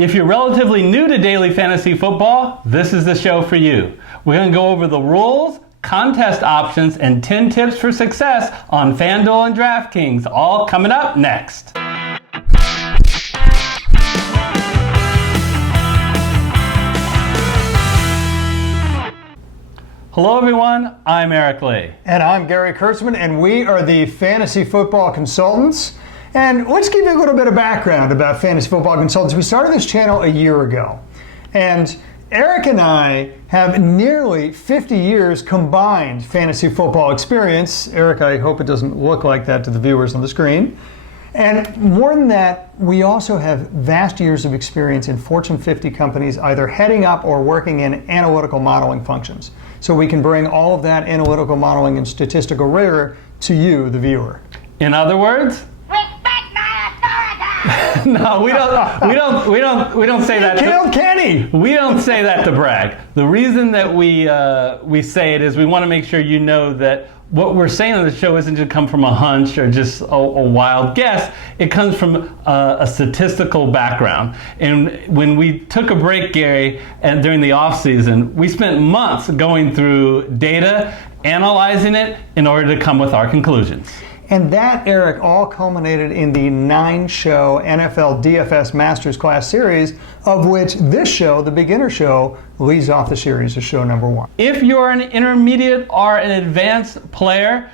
If you're relatively new to daily fantasy football, this is the show for you. We're going to go over the rules, contest options, and 10 tips for success on FanDuel and DraftKings, all coming up next. Hello everyone, I'm Eric Lee. And I'm Gary Kurtzman, and we are the Fantasy Football Consultants. And let's give you a little bit of background about Fantasy Football Consultants. We started this channel a year ago, and Eric and I have nearly 50 years combined fantasy football experience. Eric, I hope it doesn't look like that to the viewers on the screen. And more than that, we also have vast years of experience in Fortune 50 companies, either heading up or working in analytical modeling functions. So we can bring all of that analytical modeling and statistical rigor to you, the viewer. In other words? No, we don't say that. Killed Kenny. We don't say that to brag. The reason that we say it is we want to make sure you know that what we're saying on the show isn't just come from a hunch or just a wild guess. It comes from a statistical background. And when we took a break, Gary, and during the off season, we spent months going through data, analyzing it in order to come with our conclusions. And that, Eric, all culminated in the 9-show NFL DFS Master Class series, of which this show, the beginner show, leads off the series as show number 1. If you're an intermediate or an advanced player,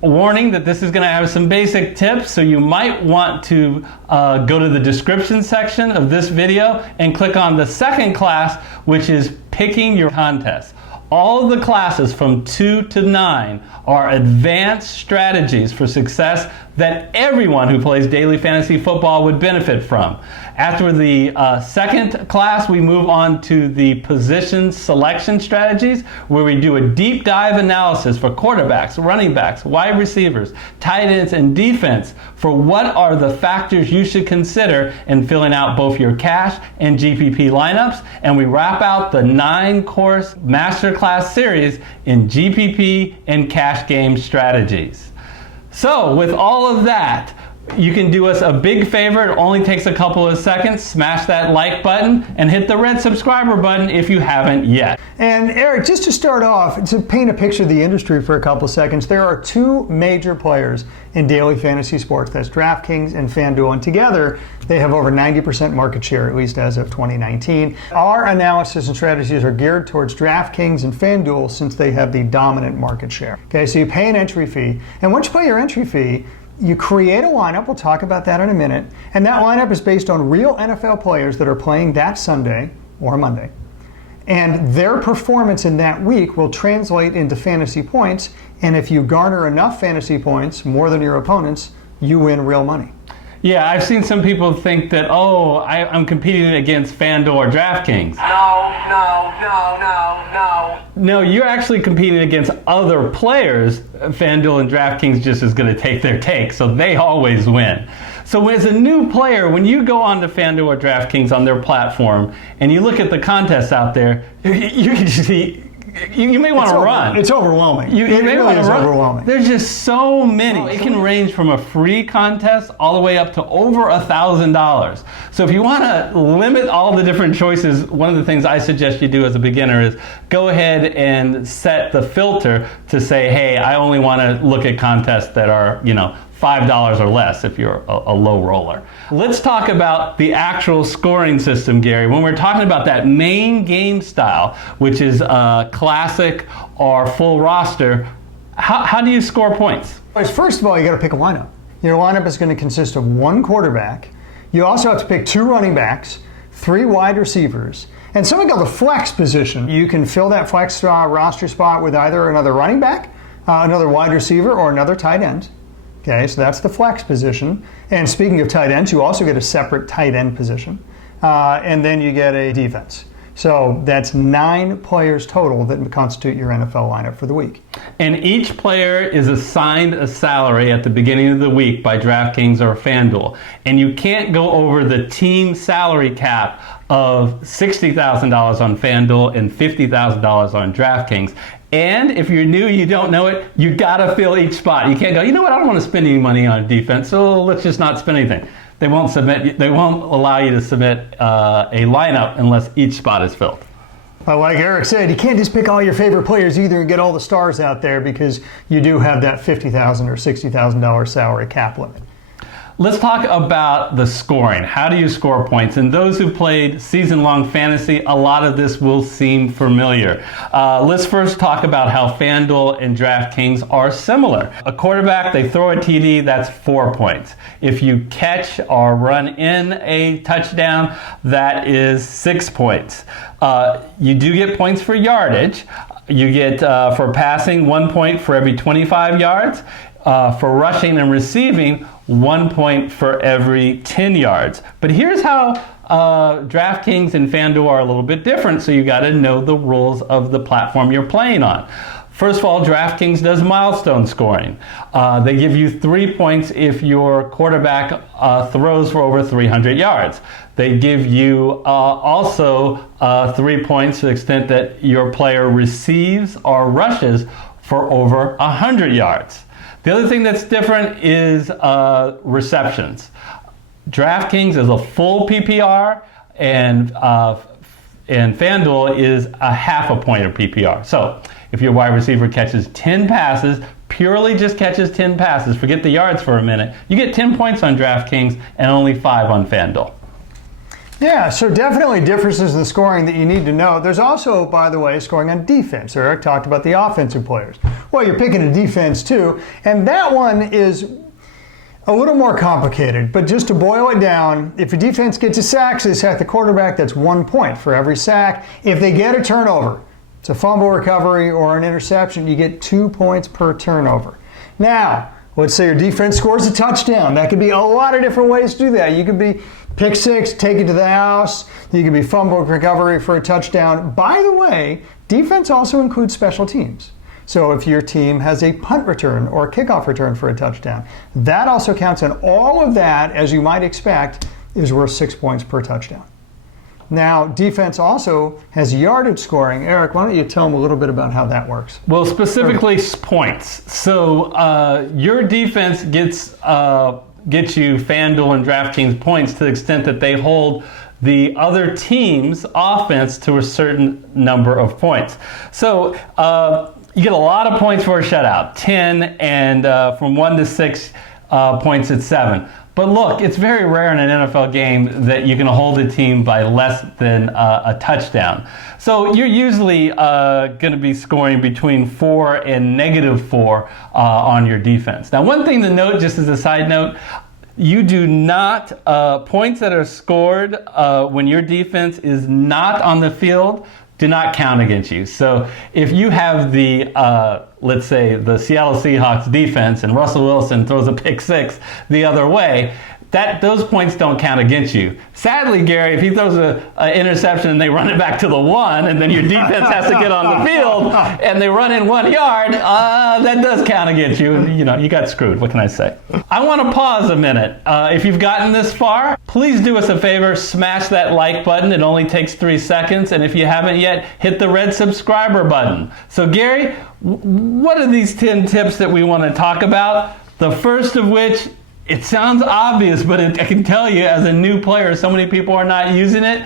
warning that this is going to have some basic tips, so you might want to go to the description section of this video and click on the second class, which is picking your contest. All of the classes from 2 to 9 are advanced strategies for success that everyone who plays daily fantasy football would benefit from. After the second class, we move on to the position selection strategies, where we do a deep dive analysis for quarterbacks, running backs, wide receivers, tight ends, and defense for what are the factors you should consider in filling out both your cash and GPP lineups. And we wrap out the 9-course masterclass series in GPP and cash game strategies. So with all of that, you can do us a big favor. It only takes a couple of seconds. Smash that like button and hit the red subscriber button if you haven't yet. And Eric, just to start off, to paint a picture of the industry for a couple of seconds, there are 2 major players in daily fantasy sports. That's DraftKings and FanDuel. And together, they have over 90% market share, at least as of 2019. Our analysis and strategies are geared towards DraftKings and FanDuel since they have the dominant market share. Okay, so you pay an entry fee. And once you pay your entry fee, you create a lineup, we'll talk about that in a minute, and that lineup is based on real NFL players that are playing that Sunday or Monday. And their performance in that week will translate into fantasy points, and if you garner enough fantasy points, more than your opponents, you win real money. Yeah, I've seen some people think that, I'm competing against FanDuel or DraftKings. No, you're actually competing against other players. FanDuel and DraftKings just is going to take their take, so they always win. So as a new player, when you go on to FanDuel or DraftKings on their platform and you look at the contests out there, you can just see, you may want to run. It's overwhelming. You may really want to run. Overwhelming. There's just so many. It can range from a free contest all the way up to over $1,000. So if you want to limit all the different choices, one of the things I suggest you do as a beginner is go ahead and set the filter to say, hey, I only want to look at contests that are, $5 or less if you're a low roller. Let's talk about the actual scoring system, Gary. When we're talking about that main game style, which is classic or full roster, how do you score points? First of all, you got to pick a lineup. Your lineup is going to consist of 1 quarterback. You also have to pick 2 running backs, 3 wide receivers, and something called the flex position. You can fill that flex roster spot with either another running back, another wide receiver, or another tight end. Okay, so that's the flex position. And speaking of tight ends, you also get a separate tight end position. And then you get a defense. So that's 9 players total that constitute your NFL lineup for the week. And each player is assigned a salary at the beginning of the week by DraftKings or FanDuel. And you can't go over the team salary cap of $60,000 on FanDuel and $50,000 on DraftKings. And if you're new, you don't know it, you gotta fill each spot. You can't go, you know what, I don't want to spend any money on defense, so let's just not spend anything. they won't allow you to submit a lineup unless each spot is filled. But like Eric said, you can't just pick all your favorite players either and get all the stars out there, because you do have that $50,000 or $60,000 salary cap limit. Let's talk about the scoring. How do you score points? And those who played season-long fantasy, a lot of this will seem familiar. Let's first talk about how FanDuel and DraftKings are similar. A quarterback, they throw a TD, that's 4 points. If you catch or run in a touchdown, that is 6 points. You do get points for yardage. You get, for passing, 1 point for every 25 yards. For rushing and receiving, 1 point for every 10 yards. But here's how DraftKings and FanDuel are a little bit different, so you got to know the rules of the platform you're playing on. First of all, DraftKings does milestone scoring. They give you 3 points if your quarterback throws for over 300 yards. They give you also 3 points to the extent that your player receives or rushes for over 100 yards. The other thing that's different is receptions. DraftKings is a full PPR, and FanDuel is a half a point of PPR. So if your wide receiver catches 10 passes, purely just catches 10 passes, forget the yards for a minute, you get 10 points on DraftKings and only 5 on FanDuel. Yeah, so definitely differences in the scoring that you need to know. There's also, by the way, scoring on defense. Eric talked about the offensive players. Well, you're picking a defense too, and that one is a little more complicated. But just to boil it down, if your defense gets a sack, so they sack the quarterback, that's 1 point for every sack. If they get a turnover, it's a fumble recovery or an interception, you get 2 points per turnover. Now, let's say your defense scores a touchdown. That could be a lot of different ways to do that. You could be pick six, take it to the house. You could be fumble recovery for a touchdown. By the way, defense also includes special teams. So if your team has a punt return or a kickoff return for a touchdown, that also counts, and all of that, as you might expect, is worth 6 points per touchdown. Now, defense also has yardage scoring. Eric, why don't you tell them a little bit about how that works? Well, specifically points. So your defense gets you FanDuel and DraftKings points to the extent that they hold the other team's offense to a certain number of points. So you get a lot of points for a shutout, 10, and from 1 to 6 points at 7. But look, it's very rare in an NFL game that you can hold a team by less than a touchdown. So you're usually going to be scoring between 4 and -4 on your defense. Now, one thing to note, just as a side note, you do not, points that are scored when your defense is not on the field do not count against you. So if you have the, let's say, the Seattle Seahawks defense and Russell Wilson throws a pick six the other way, those points don't count against you. Sadly, Gary, if he throws an interception and they run it back to the 1, and then your defense has to get on the field and they run in 1 yard, that does count against you. You know, you got screwed. What can I say? I want to pause a minute. If you've gotten this far, please do us a favor, smash that like button. It only takes 3 seconds. And if you haven't yet, hit the red subscriber button. So, Gary, what are these 10 tips that we want to talk about? The first of which, it sounds obvious, but I can tell you as a new player, so many people are not using it.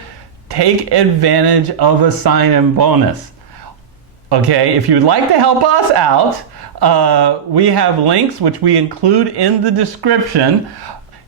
Take advantage of a sign-in bonus. Okay, if you would like to help us out, we have links which we include in the description.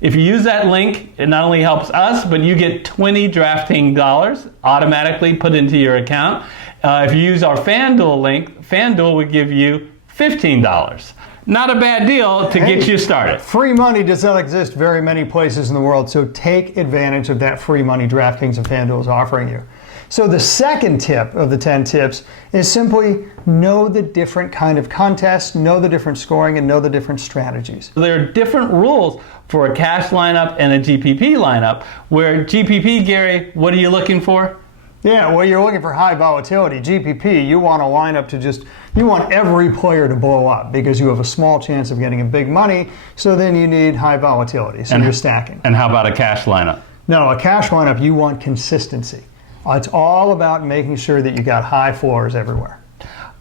If you use that link, it not only helps us, but you get 20 DraftKings dollars automatically put into your account. If you use our FanDuel link, FanDuel would give you $15. Not a bad deal to get you started. Free money does not exist very many places in the world, so take advantage of that free money DraftKings and FanDuel is offering you. So the second tip of the 10 tips is simply know the different kind of contests, know the different scoring, and know the different strategies. There are different rules for a cash lineup and a GPP lineup, where GPP, Gary, what are you looking for? Yeah, well, you're looking for high volatility. GPP, you want a lineup you want every player to blow up because you have a small chance of getting a big money, so then you need high volatility, so you're stacking. And how about a cash lineup? No, a cash lineup, you want consistency. It's all about making sure that you got high floors everywhere.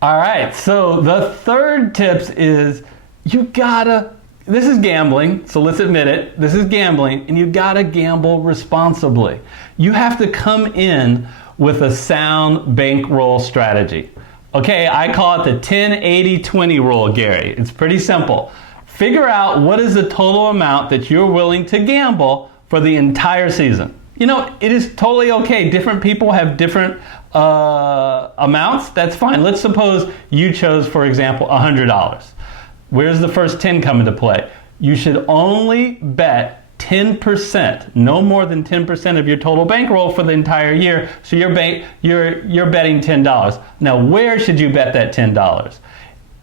All right, so the third tip is you gotta This is gambling, so let's admit it. This is gambling, and you gotta gamble responsibly. You have to come in with a sound bankroll strategy. Okay, I call it the 10-80-20 rule, Gary. It's pretty simple. Figure out what is the total amount that you're willing to gamble for the entire season. You know, it is totally okay. Different people have different amounts. That's fine. Let's suppose you chose, for example, $100. Where's the first 10 come into play? You should only bet 10%, no more than 10% of your total bankroll for the entire year. So you're betting $10. Now, where should you bet that $10?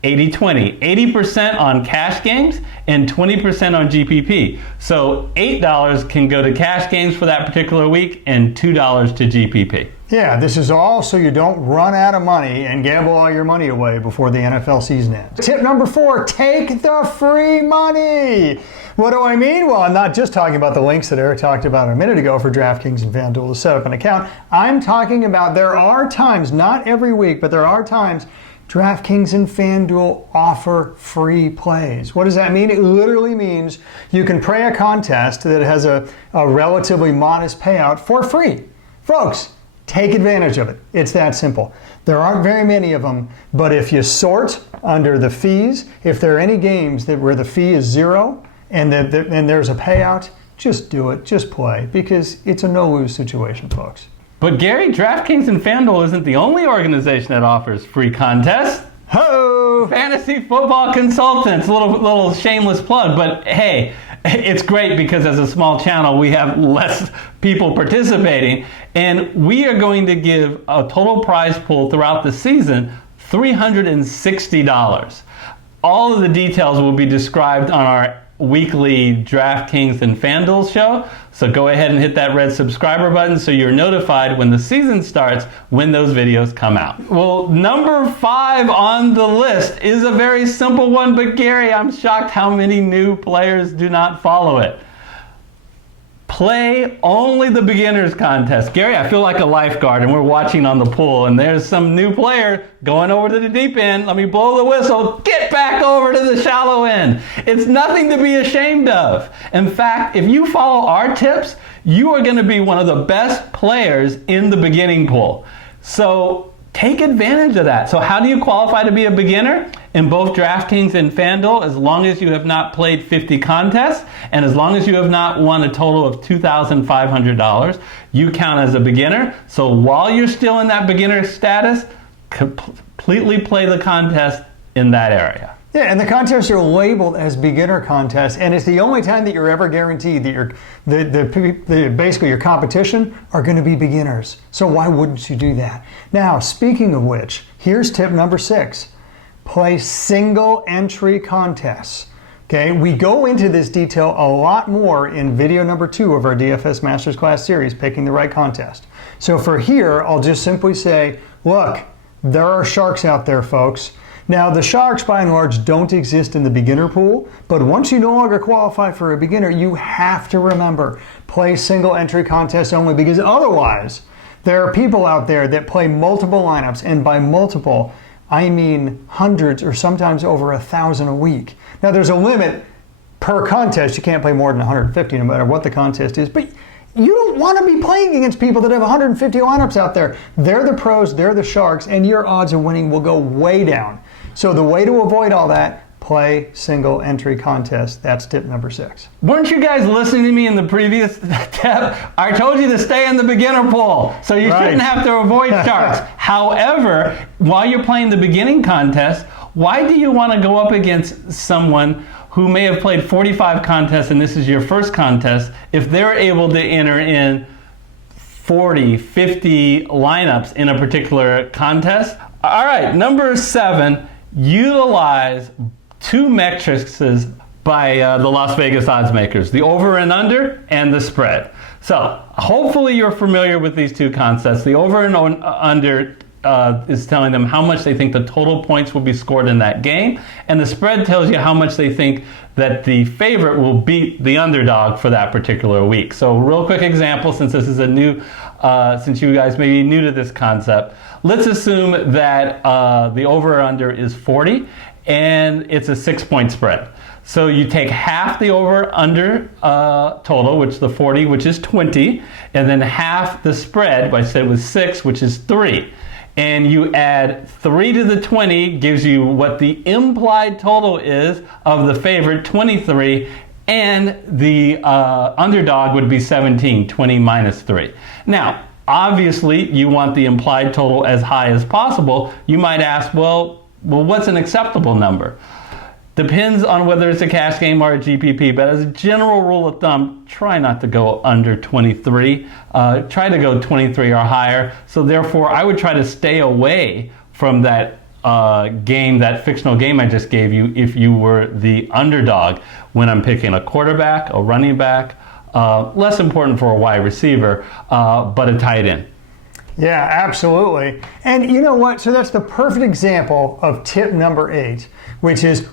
80-20, 80% on cash games and 20% on GPP. So $8 can go to cash games for that particular week and $2 to GPP. Yeah, this is all so you don't run out of money and gamble all your money away before the NFL season ends. Tip number 4, take the free money. What do I mean? Well, I'm not just talking about the links that Eric talked about a minute ago for DraftKings and FanDuel to set up an account. I'm talking about there are times, not every week, but there are times DraftKings and FanDuel offer free plays. What does that mean? It literally means you can play a contest that has a relatively modest payout for free. Folks, take advantage of it. It's that simple. There aren't very many of them, but if you sort under the fees, if there are any games where the fee is 0 and there's a payout, just do it, just play, because it's a no-lose situation, folks. But Gary, DraftKings and FanDuel isn't the only organization that offers free contests. Ho! Fantasy Football Consultants, little shameless plug, but hey, it's great because as a small channel, we have less people participating, and we are going to give a total prize pool throughout the season, $360. All of the details will be described on our weekly DraftKings and FanDuel show. So go ahead and hit that red subscriber button so you're notified when the season starts, when those videos come out. Well, number 5 on the list is a very simple one, but Gary, I'm shocked how many new players do not follow it. Play only the beginners contest. Gary, I feel like a lifeguard and we're watching on the pool and there's some new player going over to the deep end. Let me blow the whistle. Get back over to the shallow end. It's nothing to be ashamed of. In fact, if you follow our tips, you are going to be one of the best players in the beginning pool. So take advantage of that. So how do you qualify to be a beginner? In both DraftKings and FanDuel, as long as you have not played 50 contests and as long as you have not won a total of $2,500, you count as a beginner. So while you're still in that beginner status, completely play the contest in that area. Yeah, and the contests are labeled as beginner contests, and it's the only time that you're ever guaranteed that basically your competition are going to be beginners. So why wouldn't you do that? Now, speaking of which, here's tip number 6. Play single entry contests. Okay, we go into this detail a lot more in video number 2 of our DFS Master Class series, Picking the Right Contest. So for here, I'll just simply say, look, there are sharks out there, folks. Now, the sharks, by and large, don't exist in the beginner pool, but once you no longer qualify for a beginner, you have to remember, play single entry contests only, because otherwise, there are people out there that play multiple lineups, and by multiple, I mean hundreds or sometimes over 1,000 a week. Now, there's a limit per contest. You can't play more than 150 no matter what the contest is, but you don't want to be playing against people that have 150 lineups out there. They're the pros, they're the sharks, and your odds of winning will go way down. So the way to avoid all that, play single entry contests. That's tip number 6. Weren't you guys listening to me in the previous tip? I told you to stay in the beginner pool, so you shouldn't have to avoid sharks. However, while you're playing the beginning contest, why do you want to go up against someone who may have played 45 contests and this is your first contest if they're able to enter in 40, 50 lineups in a particular contest? All right, number 7, utilize 2 metrics by the Las Vegas odds makers, the over and under and the spread. So hopefully you're familiar with these 2 concepts. The over and under is telling them how much they think the total points will be scored in that game, and the spread tells you how much they think that the favorite will beat the underdog for that particular week. So real quick example, since this is a new, since you guys may be new to this concept, let's assume that the over or under is 40 and it's a 6-point spread. So you take half the over-under total, which the 40, which is 20, and then half the spread, I said was 6, which is 3. And you add 3 to the 20, gives you what the implied total is of the favorite, 23, and the underdog would be 17, 20 minus 3. Now, obviously, you want the implied total as high as possible. You might ask, well, what's an acceptable number? Depends on whether it's a cash game or a GPP, but as a general rule of thumb, try not to go under 23. Try to go 23 or higher. So therefore, I would try to stay away from that game, that fictional game I just gave you, if you were the underdog when I'm picking a quarterback, a running back, less important for a wide receiver, but a tight end. Yeah, absolutely. And you know what? So that's the perfect example of tip number 8, which is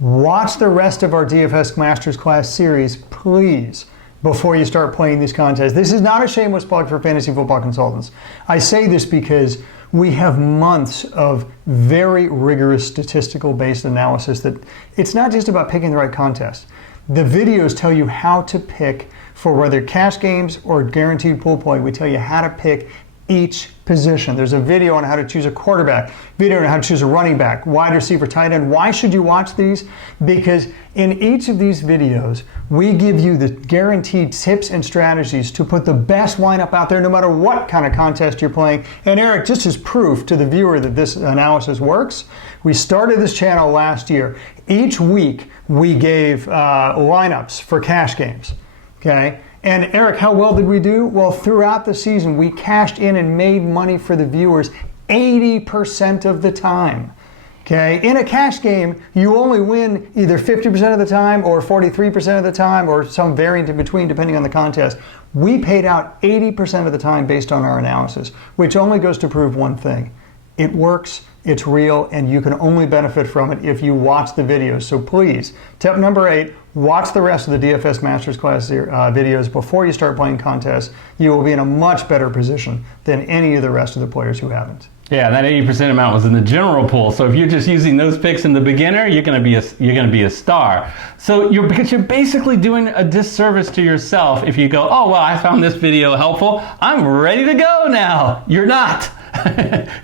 watch the rest of our DFS Masters Class series, please, before you start playing these contests. This is not a shameless plug for fantasy football consultants. I say this because we have months of very rigorous statistical-based analysis that it's not just about picking the right contest. The videos tell you how to pick for whether cash games or guaranteed pool play. We tell you how to pick each position. There's a video on how to choose a quarterback, video on how to choose a running back, wide receiver, tight end. Why should you watch these? Because in each of these videos, we give you the guaranteed tips and strategies to put the best lineup out there no matter what kind of contest you're playing. And Eric, just as proof to the viewer that this analysis works, we started this channel last year. Each week, we gave lineups for cash games, okay? And Eric, how well did we do? Well, throughout the season, we cashed in and made money for the viewers 80% of the time. Okay? In a cash game, you only win either 50% of the time or 43% of the time or some variant in between depending on the contest. We paid out 80% of the time based on our analysis, which only goes to prove one thing. It works, it's real, and you can only benefit from it if you watch the videos. So please, tip number 8, watch the rest of the DFS Masters Class videos before you start playing contests. You will be in a much better position than any of the rest of the players who haven't. Yeah, that 80% amount was in the general pool. So if you're just using those picks in the beginner, you're going to be a star. So because you're basically doing a disservice to yourself if you go, oh well, I found this video helpful, I'm ready to go now. You're not.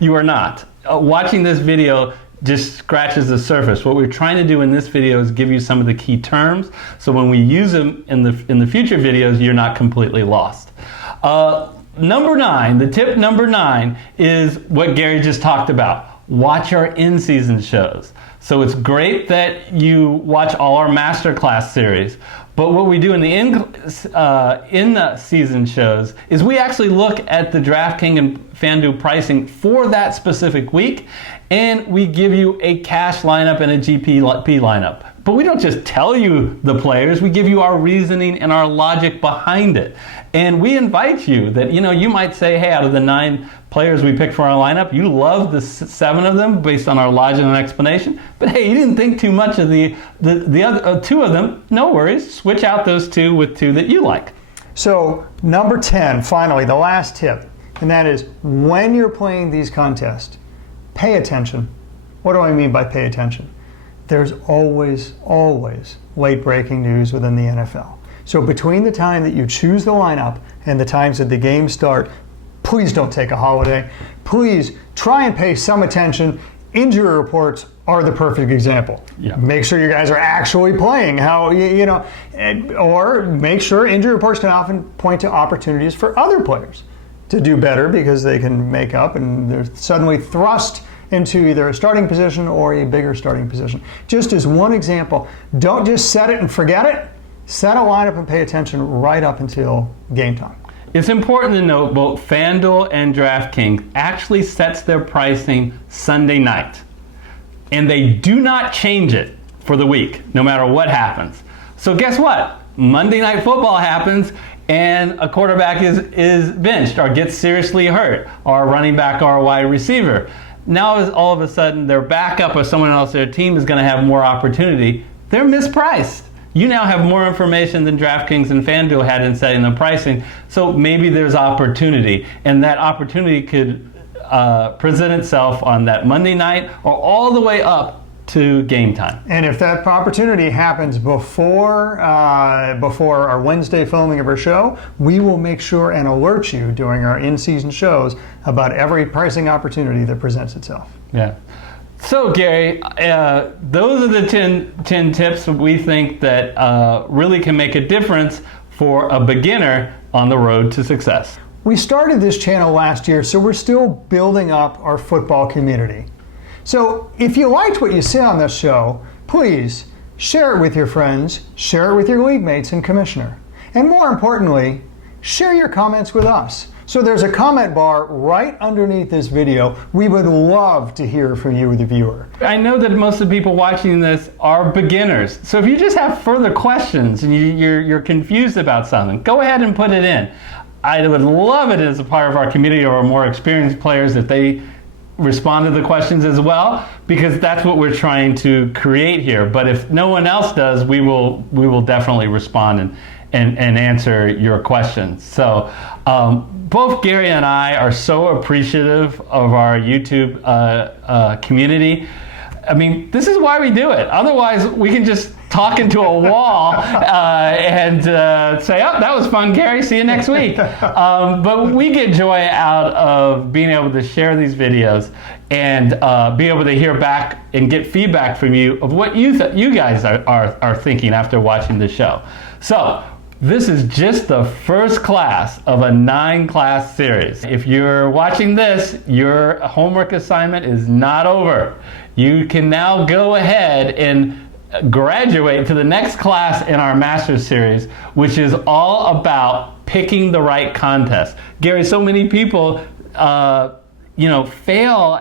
You are not. Watching this video just scratches the surface. What we're trying to do in this video is give you some of the key terms, so when we use them in the future videos, you're not completely lost. Number 9, the tip number 9 is what Gary just talked about. Watch our in-season shows. So it's great that you watch all our masterclass series, but what we do in the in-season shows is we actually look at the DraftKings and FanDuel pricing for that specific week, and we give you a cash lineup and a GP lineup. But we don't just tell you the players, we give you our reasoning and our logic behind it. And we invite you that, you might say, hey, out of the 9 players we picked for our lineup, you love the 7 of them based on our logic and explanation. But hey, you didn't think too much of the other 2 of them. No worries, switch out those 2 with 2 that you like. So number 10, finally, the last tip, and that is when you're playing these contests, pay attention. What do I mean by pay attention? There's always late breaking news within the NFL. So between the time that you choose the lineup and the times that the games start, please don't take a holiday. Please try and pay some attention. Injury reports are the perfect example. Yeah. Make sure you guys are actually playing. Or make sure injury reports can often point to opportunities for other players to do better because they can make up and they're suddenly thrust into either a starting position or a bigger starting position. Just as one example, don't just set it and forget it. Set a lineup and pay attention right up until game time. It's important to note both FanDuel and DraftKings actually sets their pricing Sunday night. And they do not change it for the week, no matter what happens. So guess what? Monday Night Football happens and a quarterback is benched or gets seriously hurt, or a running back or a wide receiver. Now all of a sudden their backup or someone else their team is going to have more opportunity. They're mispriced. You now have more information than DraftKings and FanDuel had in setting the pricing, so maybe there's opportunity, and that opportunity could present itself on that Monday night or all the way up to game time. And if that opportunity happens before our Wednesday filming of our show, we will make sure and alert you during our in-season shows about every pricing opportunity that presents itself. Yeah. So Gary, those are the 10 tips we think that really can make a difference for a beginner on the road to success. We started this channel last year, so we're still building up our football community. So if you liked what you see on this show, please share it with your friends, share it with your league mates and commissioner. And more importantly, share your comments with us. So there's a comment bar right underneath this video. We would love to hear from you, the viewer. I know that most of the people watching this are beginners. So if you just have further questions and you're confused about something, go ahead and put it in. I would love it as a part of our community or more experienced players that they respond to the questions as well, because that's what we're trying to create here. But if no one else does, we will definitely respond and answer your questions. So both Gary and I are so appreciative of our YouTube community. I mean, this is why we do it. Otherwise, we can just talk into a wall and say, oh, that was fun, Gary, see you next week. But we get joy out of being able to share these videos and be able to hear back and get feedback from you of what you guys are thinking after watching the show. So this is just the first class of a 9-class series. If you're watching this, your homework assignment is not over. You can now go ahead and graduate to the next class in our Master Series, which is all about picking the right contest. Gary, so many people fail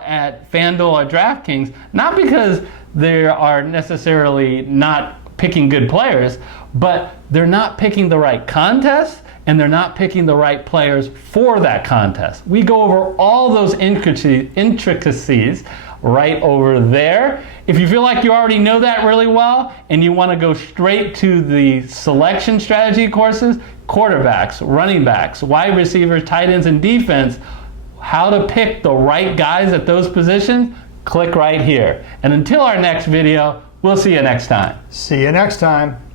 at FanDuel or DraftKings, not because they are necessarily not picking good players, but they're not picking the right contest and they're not picking the right players for that contest. We go over all those intricacies right over there. If you feel like you already know that really well and you want to go straight to the selection strategy courses, quarterbacks, running backs, wide receivers, tight ends, and defense, how to pick the right guys at those positions, click right here. And until our next video, we'll see you next time. See you next time.